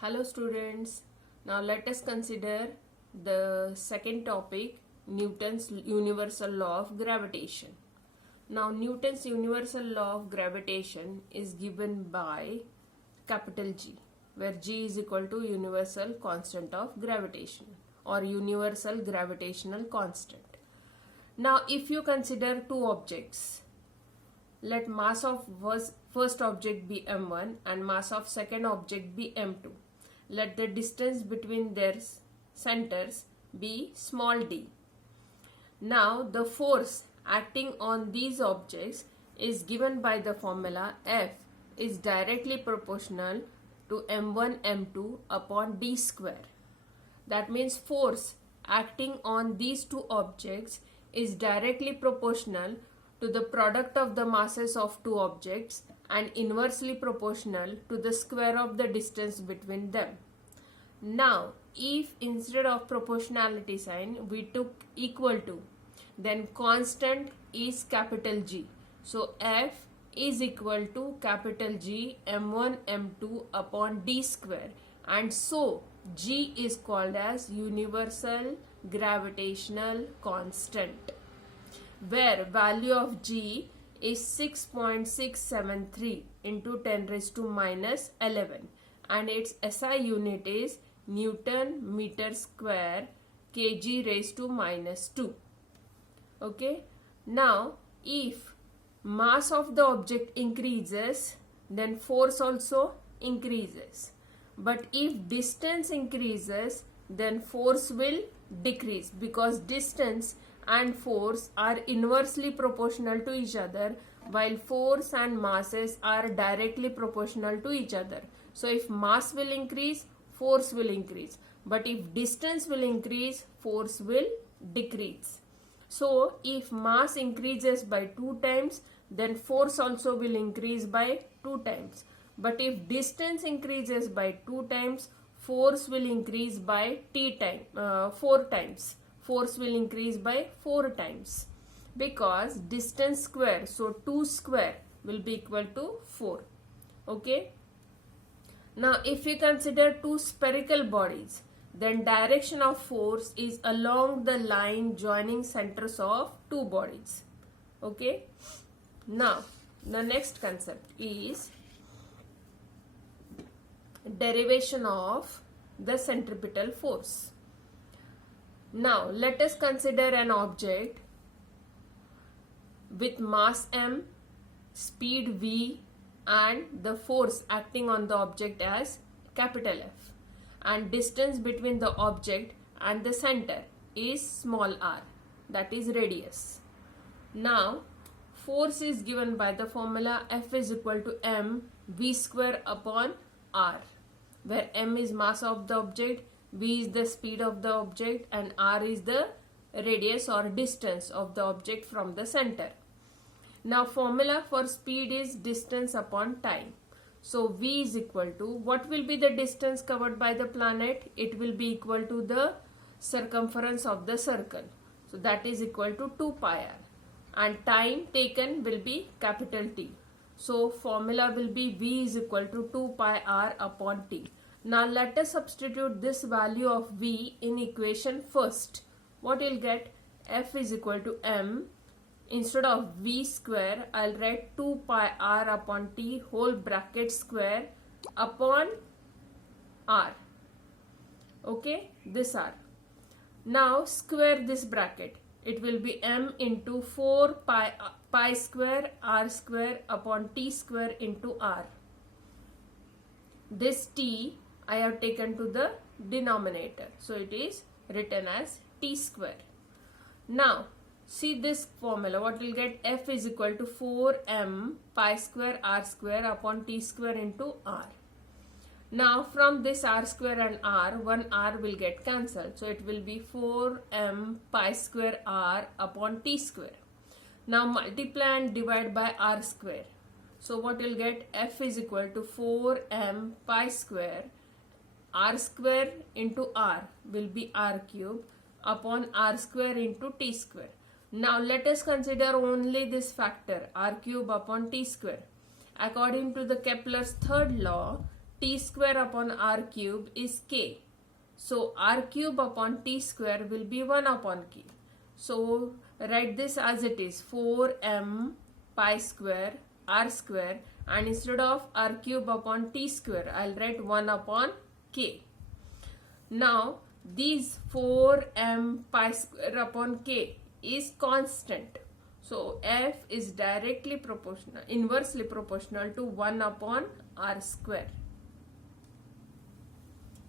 Hello students, now let us consider the second topic, Newton's universal law of gravitation. Now Newton's universal law of gravitation is given by capital G, where G is equal to universal constant of gravitation or universal gravitational constant. Now if you consider two objects, let mass of first object be m1 and mass of second object be m2. Let the distance between their centers be small d. Now the force acting on these objects is given by the formula F is directly proportional to m1 m2 upon d square. That means force acting on these two objects is directly proportional to the product of the masses of two objects and inversely proportional to the square of the distance between them. Now, if instead of proportionality sign we took equal to, then constant is capital G. So, F is equal to capital G m1 m2 upon d square, and so G is called as universal gravitational constant, where value of G is 6.673 into 10 raised to minus 11 and its SI unit is Newton meter square kg raised to minus 2. Okay. Now if mass of the object increases, then force also increases. But if distance increases, then force will decrease, because distance and force are inversely proportional to each other, while force and masses are directly proportional to each other. So if mass will increase, force will increase, but if distance will increase, force will decrease. So if mass increases by 2 times, then force also will increase by 2 times. But if distance increases by 2 times, force will increase by 4 times. Force will increase by 4 times, because distance square, so 2 square will be equal to 4. Okay. Now if we consider two spherical bodies, then direction of force is along the line joining centers of two bodies. Okay. Now the next concept is derivation of the centripetal force. Now let us consider an object with mass m, speed v, and the force acting on the object as capital F, and distance between the object and the center is small r, that is radius. Now force is given by the formula F is equal to m v square upon r, where m is mass of the object, v is the speed of the object, and r is the radius or distance of the object from the center. Now formula for speed is distance upon time. So v is equal to, what will be the distance covered by the planet? It will be equal to the circumference of the circle. So that is equal to 2 pi r, and time taken will be capital T. So formula will be v is equal to 2 pi r upon t. Now let us substitute this value of v in equation first. What you'll get? F is equal to m. Instead of v square, I'll write 2 pi r upon t whole bracket square upon r. Okay, this r. Now square this bracket. It will be m into 4 pi square r square upon t square into r. This t I have taken to the denominator, so it is written as t square. Now see this formula, what we'll get? F is equal to 4m pi square r square upon t square into r. Now from this r square and r, one r will get cancelled, so it will be 4m pi square r upon t square. Now multiply and divide by r square. So what you'll get? F is equal to 4m pi square r square into r will be r cube upon r square into t square. Now let us consider only this factor r cube upon t square. According to the Kepler's third law, t square upon r cube is k. So r cube upon t square will be 1 upon k. So write this as it is, 4m pi square r square, and instead of r cube upon t square I'll write 1 upon k. Now these 4m pi square upon k is constant. So f is directly proportional, inversely proportional to 1 upon r square.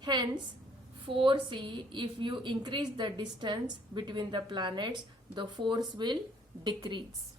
Hence, 4c, if you increase the distance between the planets, the force will decrease.